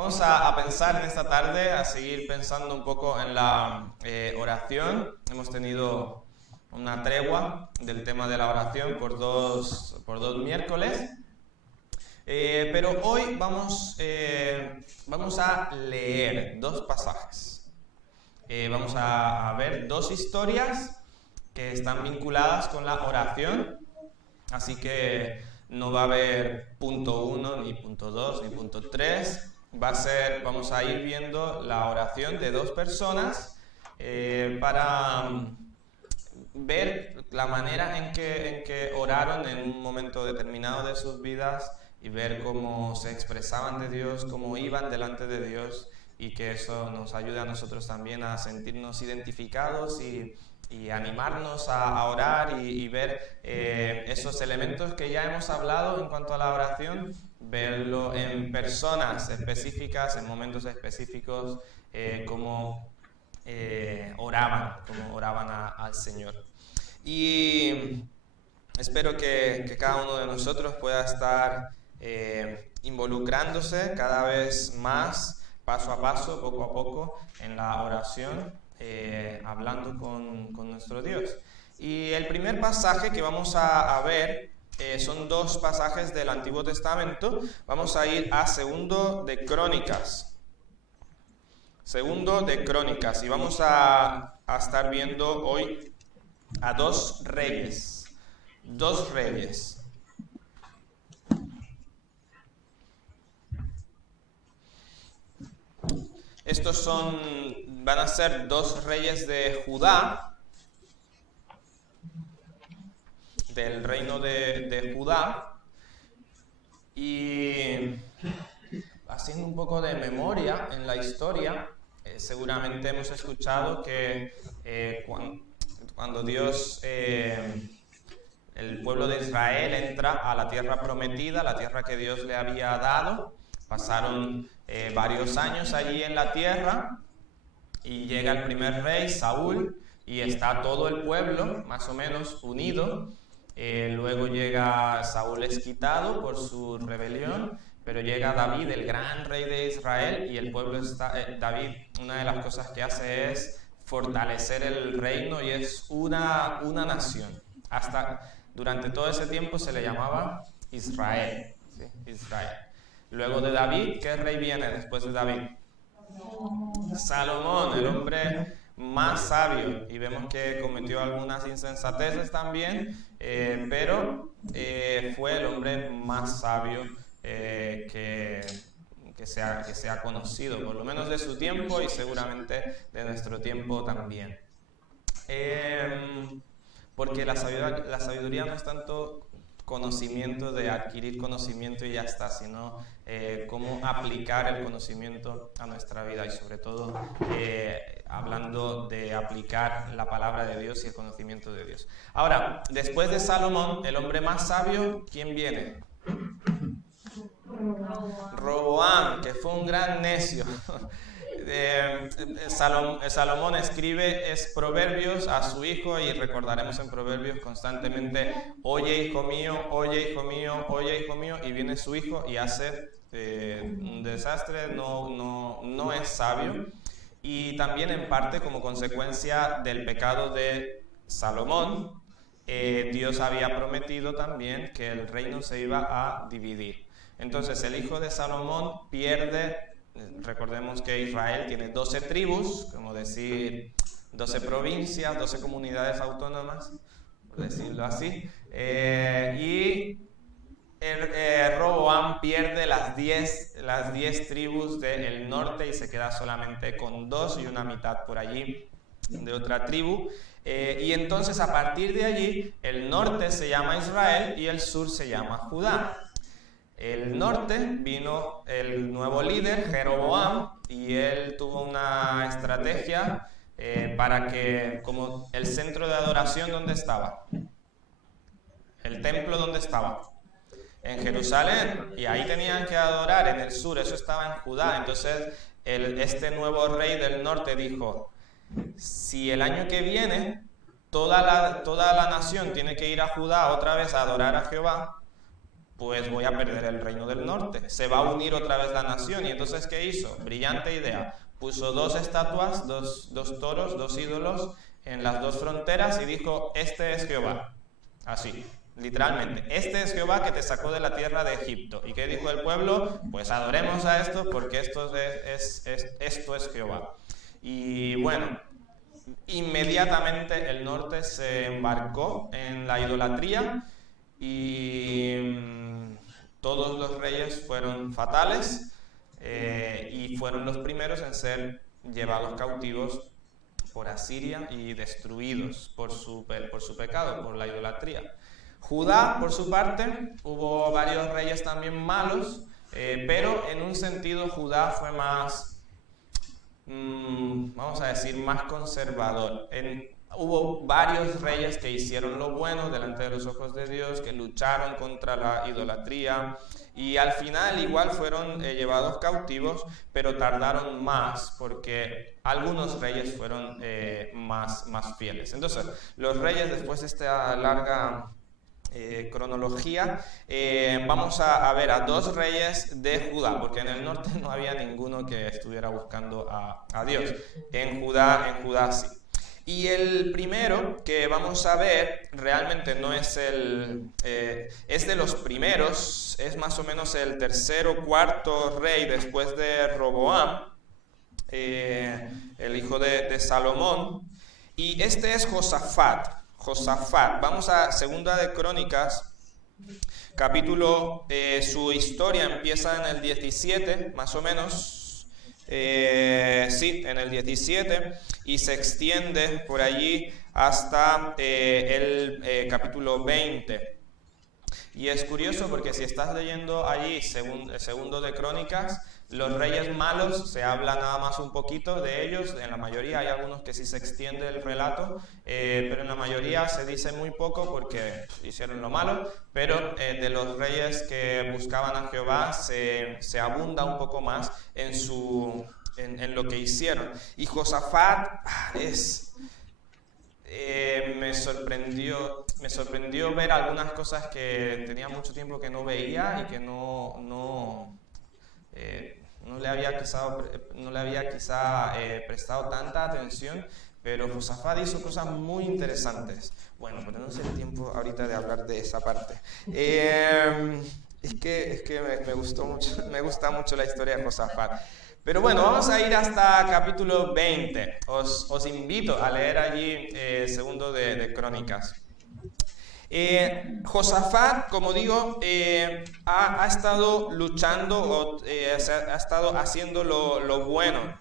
Vamos a pensar en esta tarde, a seguir pensando un poco en la oración. Hemos tenido una tregua del tema de la oración por dos miércoles. Pero hoy vamos a leer dos pasajes. Vamos a ver dos historias que están vinculadas con la oración. Así que no va a haber punto 1, ni punto 2, ni punto 3. Vamos a ir viendo la oración de dos personas para ver la manera en que oraron en un momento determinado de sus vidas y ver cómo se expresaban de Dios, cómo iban delante de Dios, y que eso nos ayude a nosotros también a sentirnos identificados y animarnos a orar y ver esos elementos que ya hemos hablado en cuanto a la oración, verlo en personas específicas, en momentos específicos, cómo oraban al Señor. Y espero que cada uno de nosotros pueda estar involucrándose cada vez más, paso a paso, poco a poco, en la oración, hablando con nuestro Dios. Y el primer pasaje que vamos a ver son dos pasajes del Antiguo Testamento. Vamos a ir a Segundo de Crónicas. Segundo de Crónicas. Y vamos a estar viendo hoy a dos reyes. Dos reyes. Estos van a ser dos reyes de Judá, del reino de Judá. Y haciendo un poco de memoria en la historia, seguramente hemos escuchado que cuando Dios, el pueblo de Israel entra a la tierra prometida, la tierra que Dios le había dado, pasaron varios años allí en la tierra y llega el primer rey, Saúl, y está todo el pueblo más o menos unido. Luego llega Saúl, es quitado por su rebelión, pero llega David, el gran rey de Israel, y el pueblo David, una de las cosas que hace es fortalecer el reino y es una nación. Durante todo ese tiempo se le llamaba Israel, ¿sí? Israel. Luego de David, ¿qué rey viene después de David? Salomón, el hombre más sabio, y vemos que cometió algunas insensateces también, pero fue el hombre más sabio que se ha conocido, por lo menos de su tiempo y seguramente de nuestro tiempo también. Porque la sabiduría no es tanto conocimiento, de adquirir conocimiento y ya está, sino cómo aplicar el conocimiento a nuestra vida, y sobre todo hablando de aplicar la palabra de Dios y el conocimiento de Dios. Ahora, después de Salomón, el hombre más sabio, ¿quién viene? Roboam, que fue un gran necio. Salomón escribe Proverbios a su hijo, y recordaremos en Proverbios constantemente: oye hijo mío, oye hijo mío, oye hijo mío, y viene su hijo y hace un desastre, no es sabio. Y también en parte como consecuencia del pecado de Salomón, Dios había prometido también que el reino se iba a dividir. Entonces el hijo de Salomón pierde. Recordemos que Israel tiene 12 tribus, como decir 12 provincias, 12 comunidades autónomas, por decirlo así, y Roboam pierde las 10 tribus del norte y se queda solamente con 2 y una mitad por allí de otra tribu. Y entonces a partir de allí el norte se llama Israel y el sur se llama Judá. El norte vino el nuevo líder, Jeroboam, y él tuvo una estrategia para que, como el centro de adoración, ¿dónde estaba? El templo, ¿dónde estaba? En Jerusalén, y ahí tenían que adorar. En el sur, eso estaba en Judá. Entonces este nuevo rey del norte dijo: si el año que viene toda la nación tiene que ir a Judá otra vez a adorar a Jehová, pues voy a perder el reino del norte. Se va a unir otra vez la nación. Y entonces, ¿qué hizo? Brillante idea. Puso 2 estatuas, dos toros, 2 ídolos en las 2 fronteras y dijo, este es Jehová. Así, literalmente. Este es Jehová que te sacó de la tierra de Egipto. ¿Y qué dijo el pueblo? Pues adoremos a esto porque esto es Jehová. Y bueno, inmediatamente el norte se embarcó en la idolatría y todos los reyes fueron fatales y fueron los primeros en ser llevados cautivos por Asiria y destruidos por su pecado, por la idolatría. Judá, por su parte, hubo varios reyes también malos, pero en un sentido Judá fue más, vamos a decir, más conservador. Hubo varios reyes que hicieron lo bueno delante de los ojos de Dios, que lucharon contra la idolatría y al final igual fueron llevados cautivos, pero tardaron más porque algunos reyes fueron más fieles. Entonces, los reyes, después de esta larga cronología, vamos a ver a 2 reyes de Judá, porque en el norte no había ninguno que estuviera buscando a Dios. En Judá sí. Y el primero que vamos a ver realmente no es es de los primeros, es más o menos el 3º o 4º rey después de Roboam, el hijo de Salomón, y este es Josafat. Vamos a Segunda de Crónicas, capítulo, su historia empieza en el 17, más o menos. Sí, en el 17 y se extiende por allí hasta el capítulo 20. Y es curioso porque si estás leyendo allí segundo de Crónicas, los reyes malos se habla nada más un poquito de ellos. En la mayoría hay algunos que sí se extiende el relato, pero en la mayoría se dice muy poco porque hicieron lo malo. Pero de los reyes que buscaban a Jehová se abunda un poco más en lo que hicieron. Y Josafat me sorprendió ver algunas cosas que tenía mucho tiempo que no veía y que no le había quizá prestado tanta atención, pero Josafat hizo cosas muy interesantes. Bueno, pero no es el tiempo ahorita de hablar de esa parte. Es que me gusta mucho la historia de Josafat. Pero bueno, vamos a ir hasta capítulo 20. Os invito a leer allí segundo de Crónicas. Josafat, como digo, ha estado luchando, ha estado haciendo lo bueno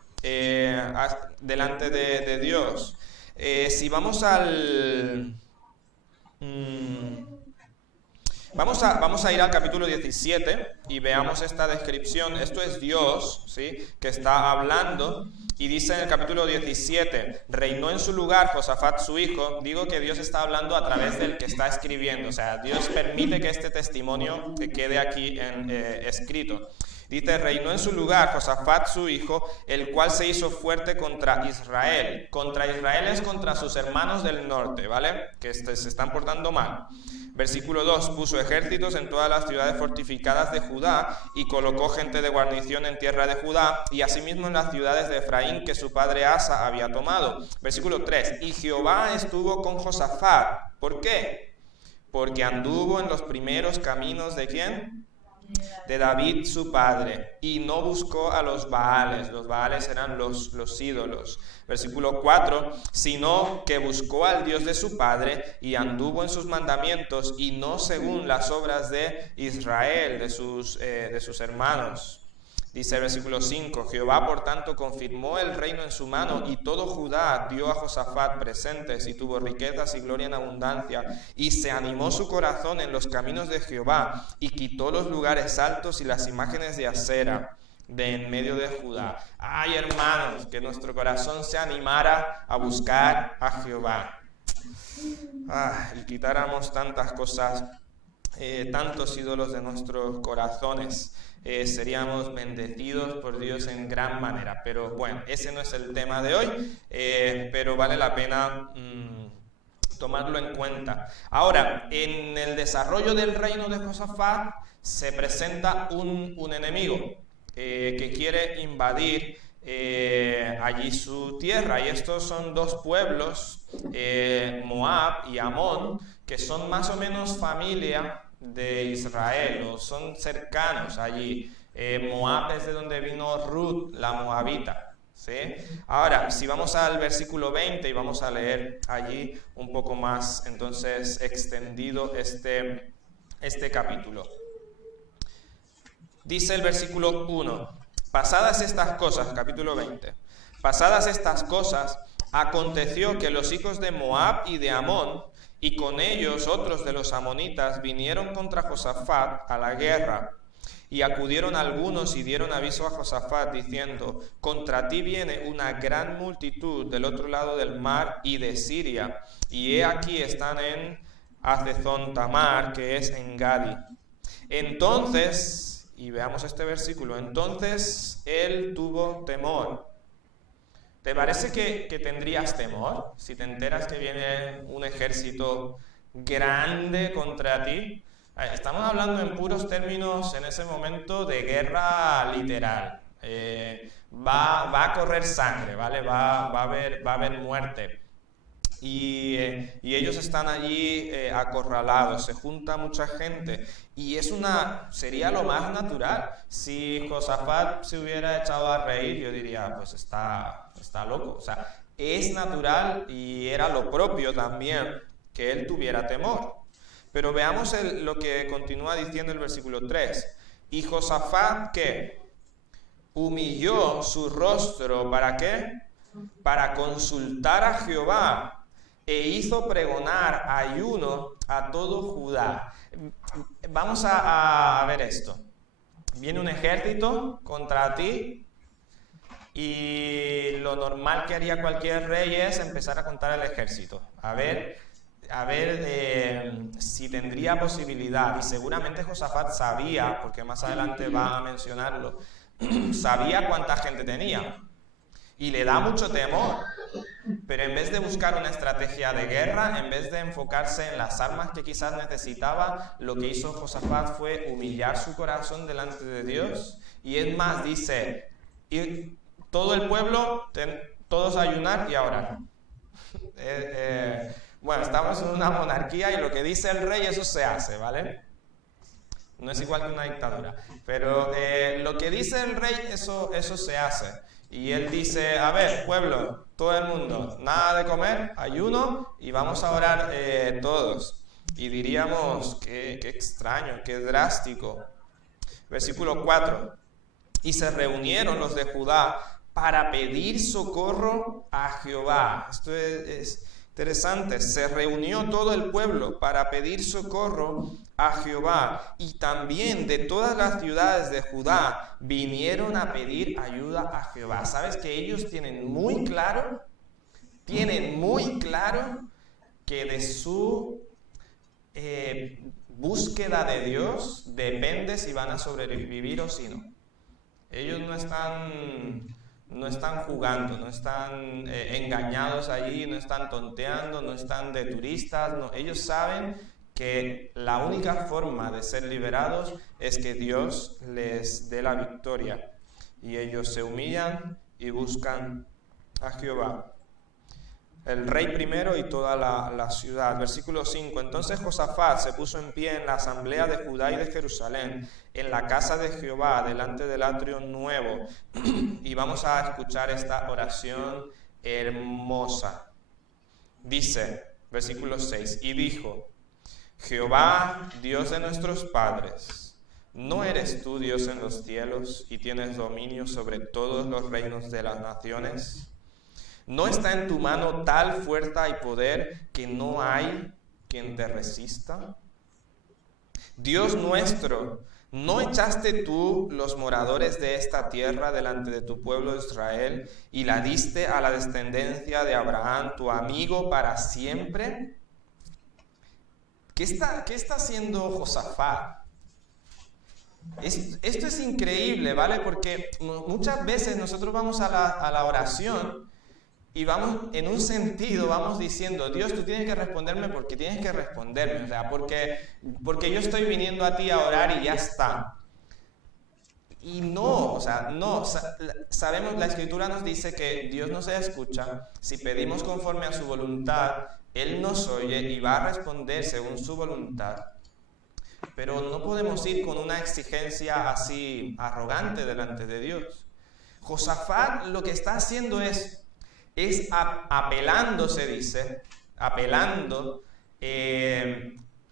delante de Dios. Si vamos Vamos a ir al capítulo 17 y veamos esta descripción. Esto es Dios, ¿sí?, que está hablando. Y dice en el capítulo 17, reinó en su lugar Josafat su hijo. Digo que Dios está hablando a través del que está escribiendo. O sea, Dios permite que este testimonio quede aquí escrito. Dice, reinó en su lugar Josafat su hijo, el cual se hizo fuerte contra Israel. Contra Israel es contra sus hermanos del norte, ¿vale? Que se están portando mal. Versículo 2, puso ejércitos en todas las ciudades fortificadas de Judá y colocó gente de guarnición en tierra de Judá y asimismo en las ciudades de Efraín que su padre Asa había tomado. Versículo 3, y Jehová estuvo con Josafat. ¿Por qué? Porque anduvo en los primeros caminos ¿de quién? De David su padre, y no buscó a los Baales. Los Baales eran los ídolos. Versículo 4, sino que buscó al Dios de su padre y anduvo en sus mandamientos y no según las obras de Israel, de sus hermanos. Dice el versículo 5, Jehová por tanto confirmó el reino en su mano y todo Judá dio a Josafat presentes y tuvo riquezas y gloria en abundancia y se animó su corazón en los caminos de Jehová y quitó los lugares altos y las imágenes de acera de en medio de Judá. Ay, hermanos, que nuestro corazón se animara a buscar a Jehová. Y quitáramos tantas cosas, tantos ídolos de nuestros corazones. Seríamos bendecidos por Dios en gran manera. Pero bueno, ese no es el tema de hoy, pero vale la pena tomarlo en cuenta. Ahora, en el desarrollo del reino de Josafat se presenta un enemigo que quiere invadir allí su tierra, y estos son dos pueblos, Moab y Amón, que son más o menos familia de Israel, o son cercanos allí. Moab es de donde vino Ruth, la moabita, ¿sí? Ahora, si vamos al versículo 20 y vamos a leer allí un poco más, entonces, extendido este capítulo. Dice el versículo 1, pasadas estas cosas, capítulo 20, pasadas estas cosas, aconteció que los hijos de Moab y de Amón, y con ellos otros de los amonitas, vinieron contra Josafat a la guerra. Y acudieron algunos y dieron aviso a Josafat, diciendo, contra ti viene una gran multitud del otro lado del mar y de Siria, y he aquí están en Hazezón Tamar, que es en Gadi. Entonces, y veamos este versículo, entonces él tuvo temor. ¿Te parece que tendrías temor si te enteras que viene un ejército grande contra ti? Estamos hablando en puros términos en ese momento de guerra literal. Va a correr sangre, ¿vale? Va a haber muerte. Y ellos están allí acorralados, se junta mucha gente, y sería lo más natural. Si Josafat se hubiera echado a reír, yo diría, pues está loco. O sea, es natural y era lo propio también que él tuviera temor. Pero veamos lo que continúa diciendo el versículo 3. Y Josafat, ¿qué? Humilló su rostro, ¿para qué? Para consultar a Jehová, e hizo pregonar ayuno a todo Judá. Vamos a ver esto. Viene un ejército contra ti, y lo normal que haría cualquier rey es empezar a contar el ejército. A ver si tendría posibilidad. Y seguramente Josafat sabía, porque más adelante va a mencionarlo, sabía cuánta gente tenía. Y le da mucho temor. Pero en vez de buscar una estrategia de guerra, en vez de enfocarse en las armas que quizás necesitaba, lo que hizo Josafat fue humillar su corazón delante de Dios. Y es más, dice, y todo el pueblo, todos a ayunar y a orar. Bueno, estamos en una monarquía y lo que dice el rey, eso se hace, ¿vale? No es igual que una dictadura. Pero lo que dice el rey, eso se hace. Y él dice, a ver, pueblo, todo el mundo, nada de comer, ayuno, y vamos a orar todos. Y diríamos, qué extraño, qué drástico. Versículo 4. Y se reunieron los de Judá para pedir socorro a Jehová. Esto es interesante. Se reunió todo el pueblo para pedir socorro a Jehová, y también de todas las ciudades de Judá vinieron a pedir ayuda a Jehová. ¿Sabes que ellos tienen muy claro que de su búsqueda de Dios depende si van a sobrevivir o si no? Ellos no están jugando, no están engañados allí, no están tonteando, no están de turistas, no. Ellos saben que la única forma de ser liberados es que Dios les dé la victoria. Y ellos se humillan y buscan a Jehová. El rey primero y toda la ciudad. Versículo 5. Entonces Josafat se puso en pie en la asamblea de Judá y de Jerusalén, en la casa de Jehová, delante del atrio nuevo. Y vamos a escuchar esta oración hermosa. Dice, versículo 6, y dijo, Jehová, Dios de nuestros padres, ¿no eres tú Dios en los cielos y tienes dominio sobre todos los reinos de las naciones? ¿No está en tu mano tal fuerza y poder que no hay quien te resista? Dios nuestro, ¿no echaste tú los moradores de esta tierra delante de tu pueblo Israel y la diste a la descendencia de Abraham, tu amigo, para siempre? ¿Qué está haciendo Josafat? Esto es increíble, ¿vale? Porque muchas veces nosotros vamos a la oración y vamos, en un sentido, vamos diciendo, Dios, tú tienes que responderme porque tienes que responderme, o sea, porque yo estoy viniendo a ti a orar y ya está. Y no, o sea, no, sabemos, la Escritura nos dice que Dios nos escucha, si pedimos conforme a su voluntad, Él nos oye y va a responder según su voluntad. Pero no podemos ir con una exigencia así arrogante delante de Dios. Josafat lo que está haciendo es apelando, se dice, apelando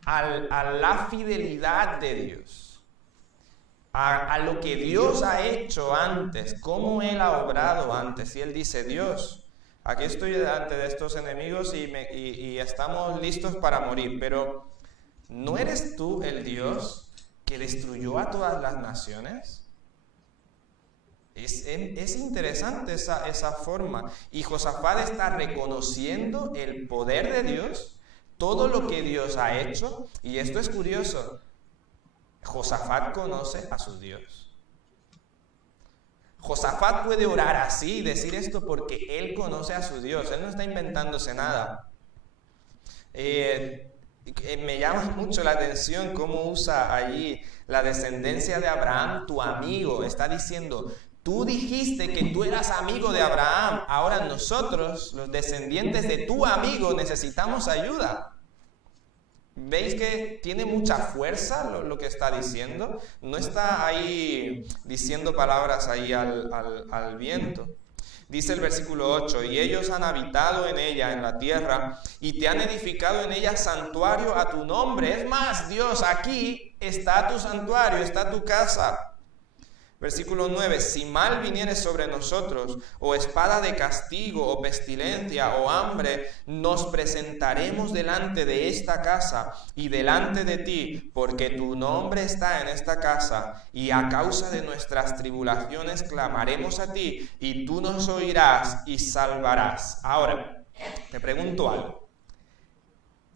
a la fidelidad de Dios, a lo que Dios ha hecho antes, cómo Él ha obrado antes. Y Él dice, Dios, aquí estoy delante de estos enemigos y estamos listos para morir, pero ¿no eres tú el Dios que destruyó a todas las naciones? Es interesante esa forma. Y Josafat está reconociendo el poder de Dios, todo lo que Dios ha hecho. Y esto es curioso. Josafat conoce a su Dios. Josafat puede orar así y decir esto porque él conoce a su Dios. Él no está inventándose nada. Me llama mucho la atención cómo usa allí la descendencia de Abraham, tu amigo. Está diciendo, tú dijiste que tú eras amigo de Abraham. Ahora nosotros, los descendientes de tu amigo, necesitamos ayuda. ¿Veis que tiene mucha fuerza lo que está diciendo? No está ahí diciendo palabras ahí al viento. Dice el versículo 8, y ellos han habitado en ella, en la tierra, y te han edificado en ella santuario a tu nombre. Es más, Dios, aquí está tu santuario, está tu casa. Versículo 9, si mal viniere sobre nosotros, o espada de castigo, o pestilencia, o hambre, nos presentaremos delante de esta casa y delante de ti, porque tu nombre está en esta casa, y a causa de nuestras tribulaciones clamaremos a ti, y tú nos oirás y salvarás. Ahora, te pregunto algo.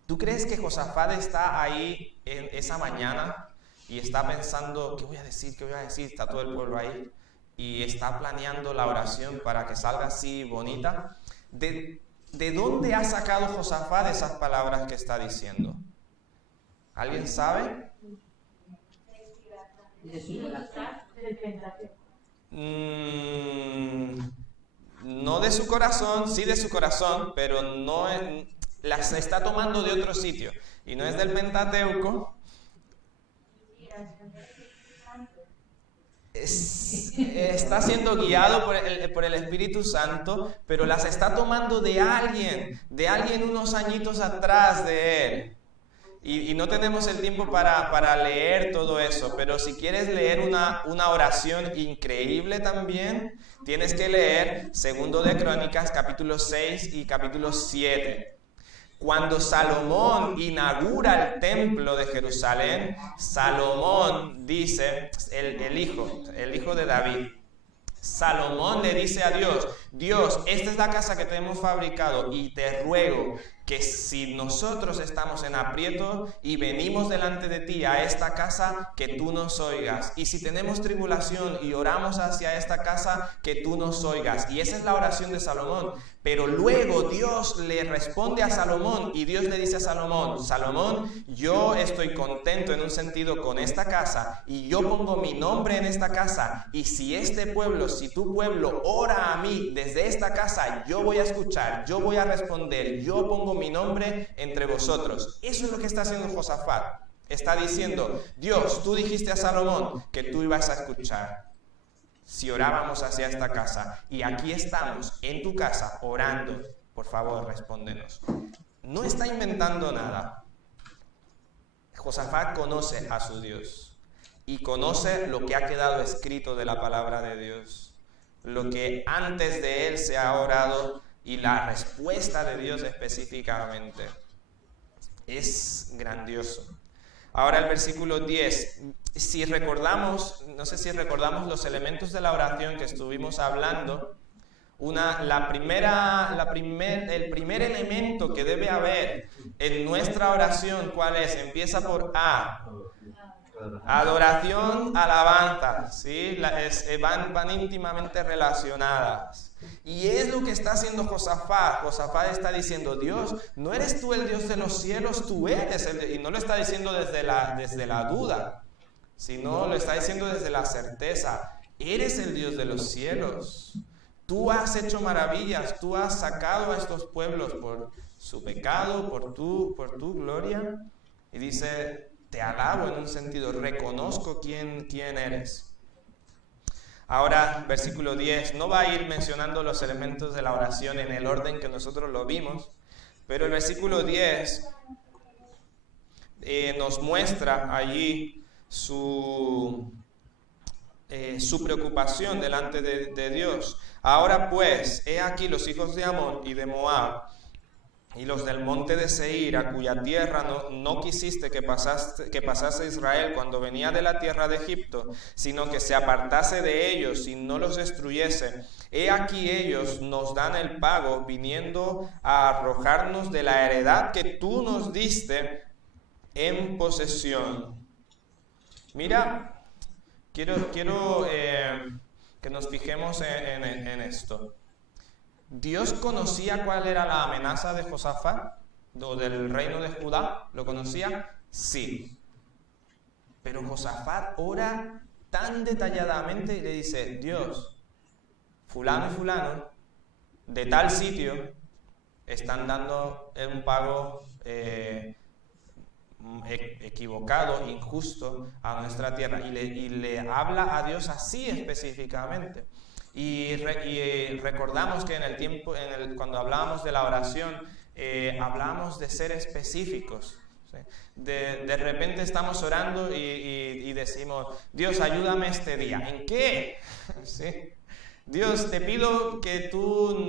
¿Tú crees que Josafat está ahí en esa mañana y está pensando, ¿qué voy a decir? ¿Qué voy a decir? Está todo el pueblo ahí y está planeando la oración para que salga así bonita? ¿De dónde ha sacado Josafat esas palabras que está diciendo? ¿Alguien sabe? No de su corazón, sí de su corazón, pero no las está tomando de otro sitio. Y no es del Pentateuco. Está siendo guiado por el Espíritu Santo, pero las está tomando de alguien unos añitos atrás de él. Y no tenemos el tiempo para leer todo eso, pero si quieres leer una oración increíble también, tienes que leer 2 de Crónicas, capítulo 6 y capítulo 7. Cuando Salomón inaugura el templo de Jerusalén, Salomón dice, el hijo de David, Salomón le dice a Dios, Dios, esta es la casa que te hemos fabricado y te ruego que si nosotros estamos en aprieto y venimos delante de ti a esta casa, que tú nos oigas. Y si tenemos tribulación y oramos hacia esta casa, que tú nos oigas. Y esa es la oración de Salomón. Pero luego Dios le responde a Salomón y Dios le dice a Salomón, Salomón, yo estoy contento en un sentido con esta casa y yo pongo mi nombre en esta casa y si este pueblo, si tu pueblo ora a mí desde esta casa, yo voy a escuchar, yo voy a responder, yo pongo mi nombre entre vosotros. Eso es lo que está haciendo Josafat. Está diciendo, Dios, tú dijiste a Salomón que tú ibas a escuchar si orábamos hacia esta casa, y aquí estamos en tu casa orando, por favor, respóndenos. No está inventando nada. Josafat conoce a su Dios y conoce lo que ha quedado escrito de la palabra de Dios, lo que antes de él se ha orado y la respuesta de Dios específicamente. Es grandioso. Ahora el versículo 10, si recordamos, no sé si recordamos los elementos de la oración que estuvimos hablando, el primer elemento que debe haber en nuestra oración, ¿cuál es? Empieza por A. Adoración, alabanza, ¿sí? Van íntimamente relacionadas. Y es lo que está haciendo Josafat. Josafat está diciendo, Dios, no eres tú el Dios de los cielos, tú eres el... Y no lo está diciendo desde la duda, sino lo está diciendo desde la certeza. Eres el Dios de los cielos. Tú has hecho maravillas, tú has sacado a estos pueblos por su pecado, por tu gloria. Y dice, te alabo en un sentido, reconozco quién eres. Ahora, versículo 10, no va a ir mencionando los elementos de la oración en el orden que nosotros lo vimos, pero el versículo 10 nos muestra allí su preocupación delante de Dios. Ahora pues, he aquí los hijos de Amón y de Moab, y los del monte de Seir, a cuya tierra no quisiste que pasase Israel cuando venía de la tierra de Egipto, sino que se apartase de ellos y no los destruyese. He aquí ellos nos dan el pago, viniendo a arrojarnos de la heredad que tú nos diste en posesión. Mira, quiero que nos fijemos en esto. ¿Dios conocía cuál era la amenaza de Josafat o del reino de Judá? ¿Lo conocía? Sí. Pero Josafat ora tan detalladamente y le dice, Dios, fulano y fulano, de tal sitio, están dando un pago equivocado, injusto a nuestra tierra. Y le habla a Dios así específicamente. Y recordamos que cuando hablábamos de la oración, hablábamos de ser específicos. ¿Sí? De repente estamos orando y decimos, Dios, ayúdame este día. ¿En qué? ¿Sí? Dios, te pido que tú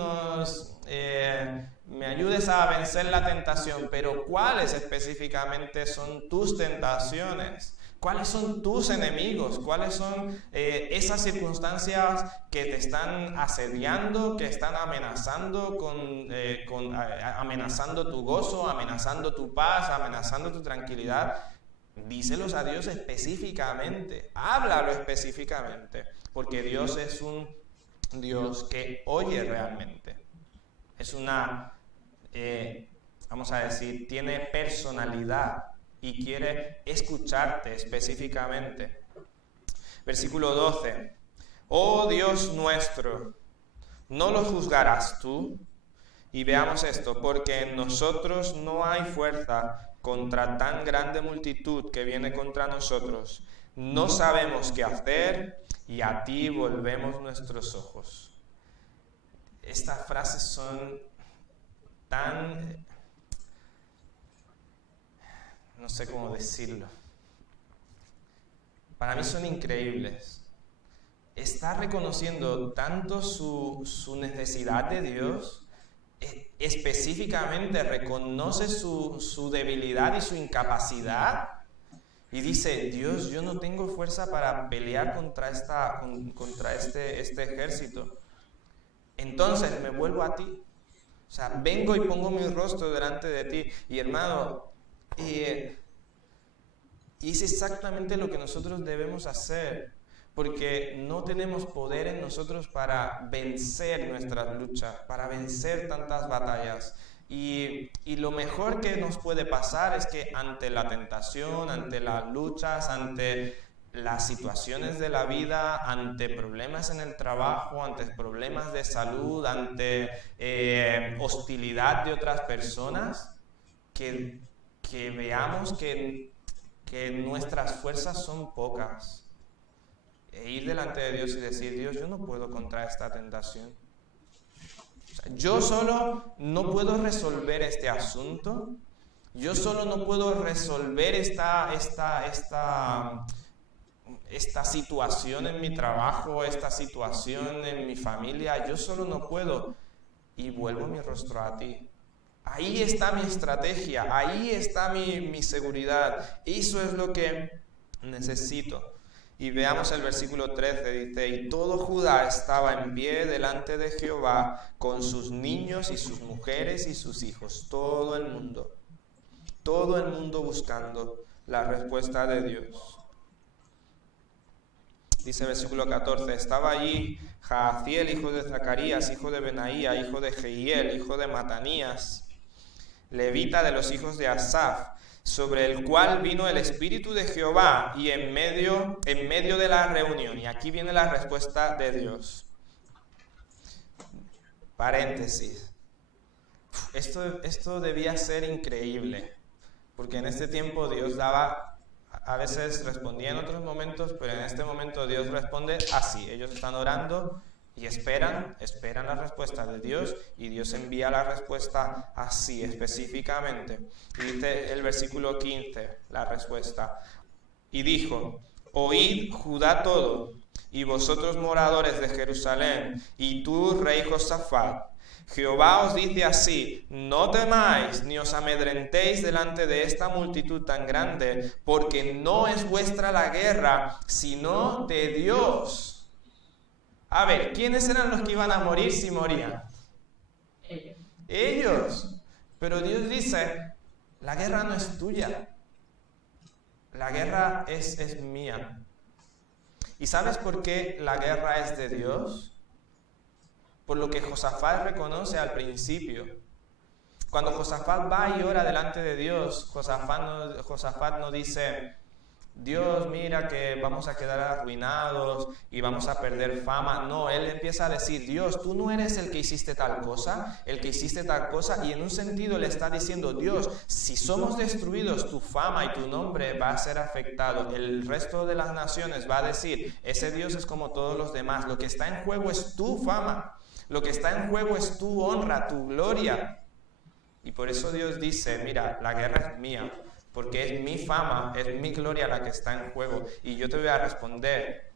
me ayudes a vencer la tentación, pero ¿cuáles específicamente son tus tentaciones? ¿Cuáles son tus enemigos? ¿Cuáles son esas circunstancias que te están asediando, que están amenazando amenazando tu gozo, amenazando tu paz, amenazando tu tranquilidad? Díselos a Dios específicamente, háblalo específicamente, porque Dios es un Dios que oye realmente. Es vamos a decir, tiene personalidad y quiere escucharte específicamente. Versículo 12. Oh Dios nuestro, ¿no lo juzgarás tú? Y veamos esto, porque en nosotros no hay fuerza contra tan grande multitud que viene contra nosotros. No sabemos qué hacer y a ti volvemos nuestros ojos. Estas frases son tan... no sé cómo decirlo. Para mí son increíbles. Está reconociendo tanto su necesidad de Dios, específicamente reconoce su debilidad y su incapacidad, y dice, Dios, yo no tengo fuerza para pelear contra este ejército. Entonces me vuelvo a ti. O sea, vengo y pongo mi rostro delante de ti. Y hermano, y es exactamente lo que nosotros debemos hacer, porque no tenemos poder en nosotros para vencer nuestras luchas, para vencer tantas batallas. Y lo mejor que nos puede pasar es que ante la tentación, ante las luchas, ante las situaciones de la vida, ante problemas en el trabajo, ante problemas de salud, ante hostilidad de otras personas, que veamos que nuestras fuerzas son pocas, e ir delante de Dios y decir, Dios, yo no puedo contra esta tentación. O sea, yo solo no puedo resolver este asunto, yo solo no puedo resolver esta situación en mi trabajo, esta situación en mi familia, yo solo no puedo, y vuelvo mi rostro a ti. Ahí está mi estrategia, ahí está mi seguridad. Eso es lo que necesito. Y veamos el versículo 13, dice, y todo Judá estaba en pie delante de Jehová con sus niños y sus mujeres y sus hijos, todo el mundo buscando la respuesta de Dios. Dice el versículo 14, estaba allí Jahaziel, hijo de Zacarías, hijo de Benaía, hijo de Jehiel, hijo de Matanías, levita de los hijos de Asaf, sobre el cual vino el Espíritu de Jehová, y en medio de la reunión, y aquí viene la respuesta de Dios. Paréntesis. Esto debía ser increíble, porque en este tiempo Dios daba, a veces respondía en otros momentos, pero en este momento Dios responde así. Ellos están orando y esperan la respuesta de Dios, y Dios envía la respuesta así, específicamente. Y dice el versículo 15, la respuesta. Y dijo, oíd Judá todo, y vosotros moradores de Jerusalén, y tú, rey Josafat, Jehová os dice así, no temáis ni os amedrentéis delante de esta multitud tan grande, porque no es vuestra la guerra, sino de Dios. A ver, ¿quiénes eran los que iban a morir si morían? Ellos. Pero Dios dice, la guerra no es tuya, la guerra es mía. ¿Y sabes por qué la guerra es de Dios? Por lo que Josafat reconoce al principio. Cuando Josafat va y ora delante de Dios, Josafat no dice, Dios, mira que vamos a quedar arruinados y vamos a perder fama. No, él empieza a decir, Dios, tú no eres el que hiciste tal cosa, y en un sentido le está diciendo, Dios, si somos destruidos, tu fama y tu nombre va a ser afectado. El resto de las naciones va a decir, ese Dios es como todos los demás. Lo que está en juego es tu fama. Lo que está en juego es tu honra, tu gloria. Y por eso Dios dice, mira, la guerra es mía, porque es mi fama, es mi gloria la que está en juego. Y yo te voy a responder.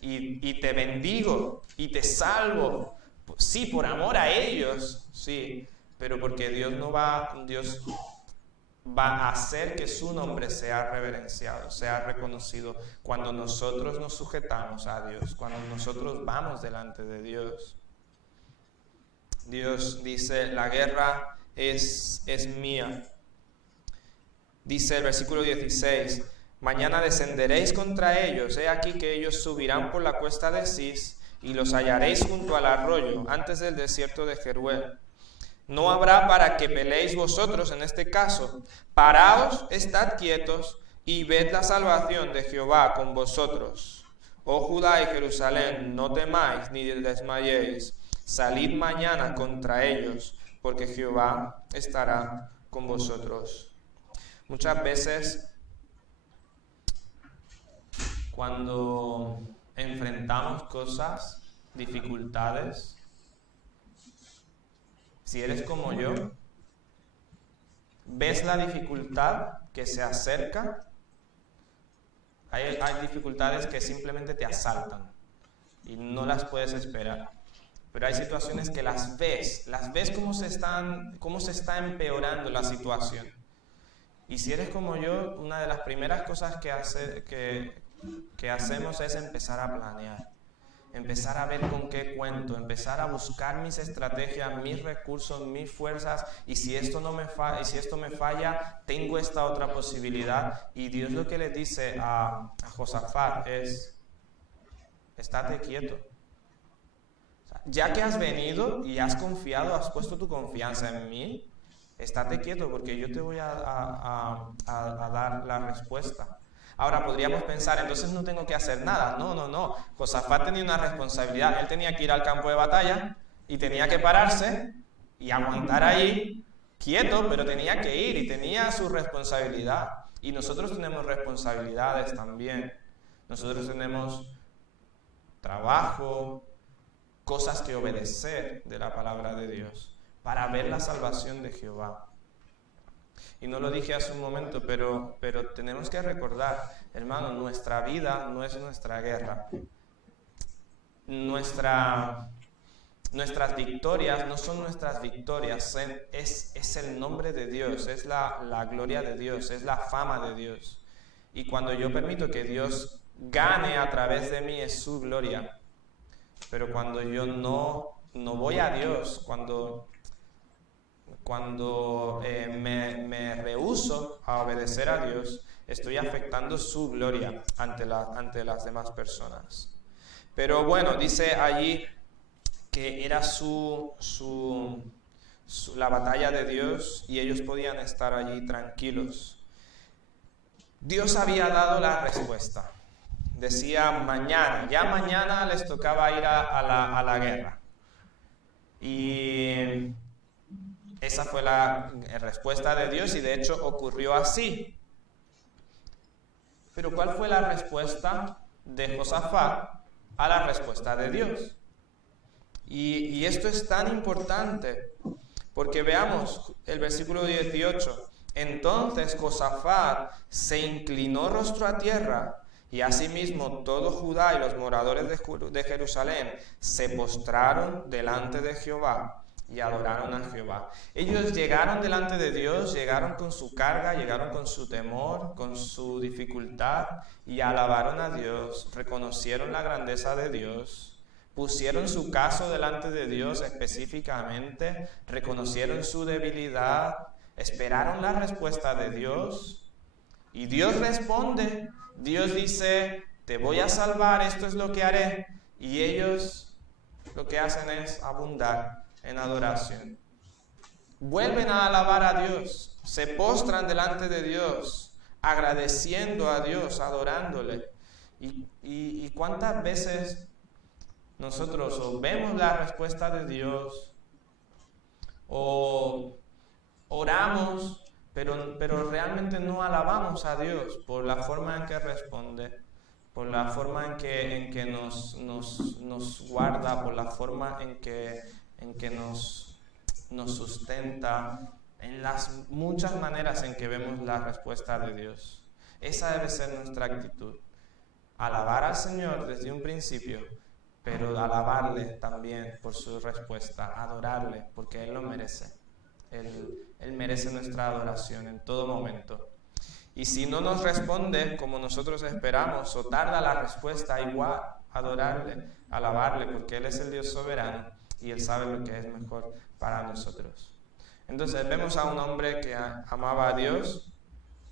Y te bendigo y te salvo. Sí, por amor a ellos, sí. Pero porque Dios va a hacer que su nombre sea reverenciado, sea reconocido cuando nosotros nos sujetamos a Dios, cuando nosotros vamos delante de Dios. Dios dice, la guerra es mía. Dice el versículo 16, mañana descenderéis contra ellos, he aquí que ellos subirán por la cuesta de Cis, y los hallaréis junto al arroyo, antes del desierto de Jeruel. No habrá para que peleéis vosotros en este caso. Paraos, estad quietos, y ved la salvación de Jehová con vosotros. Oh Judá y Jerusalén, no temáis ni desmayéis. Salid mañana contra ellos, porque Jehová estará con vosotros. Muchas veces, cuando enfrentamos cosas, dificultades, si eres como yo, ves la dificultad que se acerca. Hay dificultades que simplemente te asaltan y no las puedes esperar. Pero hay situaciones que las ves cómo se está empeorando la situación. Y si eres como yo, una de las primeras cosas que hacemos es empezar a planear, empezar a ver con qué cuento, empezar a buscar mis estrategias, mis recursos, mis fuerzas, y si esto me falla, tengo esta otra posibilidad. Y Dios lo que le dice a Josafat es, estate quieto. Ya que has venido y has confiado, has puesto tu confianza en mí, estate quieto porque yo te voy a dar la respuesta. Ahora podríamos pensar, entonces no tengo que hacer nada. No. Josafat tenía una responsabilidad. Él tenía que ir al campo de batalla y tenía que pararse y aguantar ahí quieto, pero tenía que ir y tenía su responsabilidad. Y nosotros tenemos responsabilidades también. Nosotros tenemos trabajo, cosas que obedecer de la palabra de Dios para ver la salvación de Jehová. Y no lo dije hace un momento, pero tenemos que recordar, hermano, nuestra vida no es nuestra guerra. Nuestras victorias no son nuestras victorias, es el nombre de Dios, es la gloria de Dios, es la fama de Dios. Y cuando yo permito que Dios gane a través de mí, es su gloria. Pero cuando yo no voy a Dios, cuando me rehúso a obedecer a Dios, estoy afectando su gloria ante las demás personas. Pero bueno, dice allí que era la batalla de Dios y ellos podían estar allí tranquilos. Dios había dado la respuesta. Decía mañana, ya mañana les tocaba ir a la guerra. Y esa fue la respuesta de Dios y de hecho ocurrió así. Pero ¿cuál fue la respuesta de Josafat a la respuesta de Dios? Y esto es tan importante porque veamos el versículo 18. Entonces Josafat se inclinó rostro a tierra y asimismo todo Judá y los moradores de Jerusalén se postraron delante de Jehová y adoraron a Jehová. Ellos llegaron delante de Dios, llegaron con su carga, llegaron con su temor, con su dificultad y alabaron a Dios, reconocieron la grandeza de Dios, pusieron su caso delante de Dios específicamente, reconocieron su debilidad, esperaron la respuesta de Dios y Dios responde. Dios dice, te voy a salvar, esto es lo que haré. Y ellos lo que hacen es abundar en adoración. Vuelven a alabar a Dios, se postran delante de Dios, agradeciendo a Dios, adorándole. ¿Y cuántas veces nosotros o vemos la respuesta de Dios o oramos, pero realmente no alabamos a Dios por la forma en que responde, por la forma en que nos guarda, por la forma en que nos sustenta, en las muchas maneras en que vemos la respuesta de Dios? Esa debe ser nuestra actitud. Alabar al Señor desde un principio, pero alabarle también por su respuesta, adorarle porque Él lo merece. Él merece nuestra adoración en todo momento. Y si no nos responde como nosotros esperamos o tarda la respuesta, igual adorarle, alabarle, porque Él es el Dios soberano y Él sabe lo que es mejor para nosotros. Entonces vemos a un hombre que amaba a Dios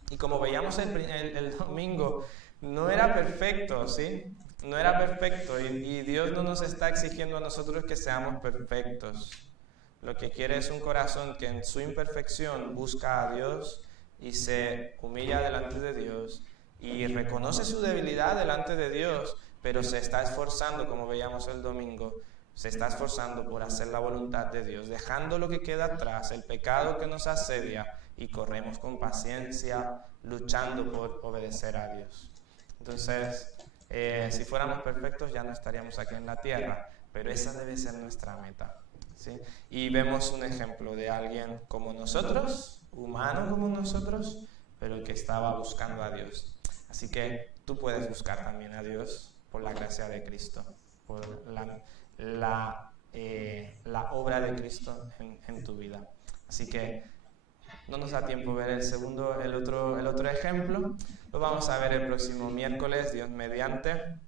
y como veíamos el domingo, no era perfecto, ¿sí? No era perfecto y Dios no nos está exigiendo a nosotros que seamos perfectos. Lo que quiere es un corazón que en su imperfección busca a Dios y se humilla delante de Dios y reconoce su debilidad delante de Dios, pero se está esforzando, como veíamos el domingo, se está esforzando por hacer la voluntad de Dios, dejando lo que queda atrás, el pecado que nos asedia, y corremos con paciencia, luchando por obedecer a Dios. Entonces, si fuéramos perfectos ya no estaríamos aquí en la tierra, pero esa debe ser nuestra meta. ¿Sí? Y vemos un ejemplo de alguien como nosotros, humano como nosotros, pero que estaba buscando a Dios. Así que tú puedes buscar también a Dios por la gracia de Cristo, por la obra de Cristo en tu vida. Así que no nos da tiempo ver el otro ejemplo. Lo vamos a ver el próximo miércoles, Dios mediante.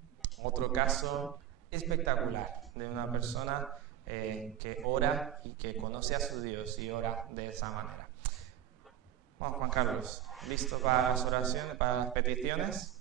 Otro caso espectacular de una persona que ora y que conoce a su Dios y ora de esa manera. Bueno, Juan Carlos, ¿listo para las oraciones, para las peticiones?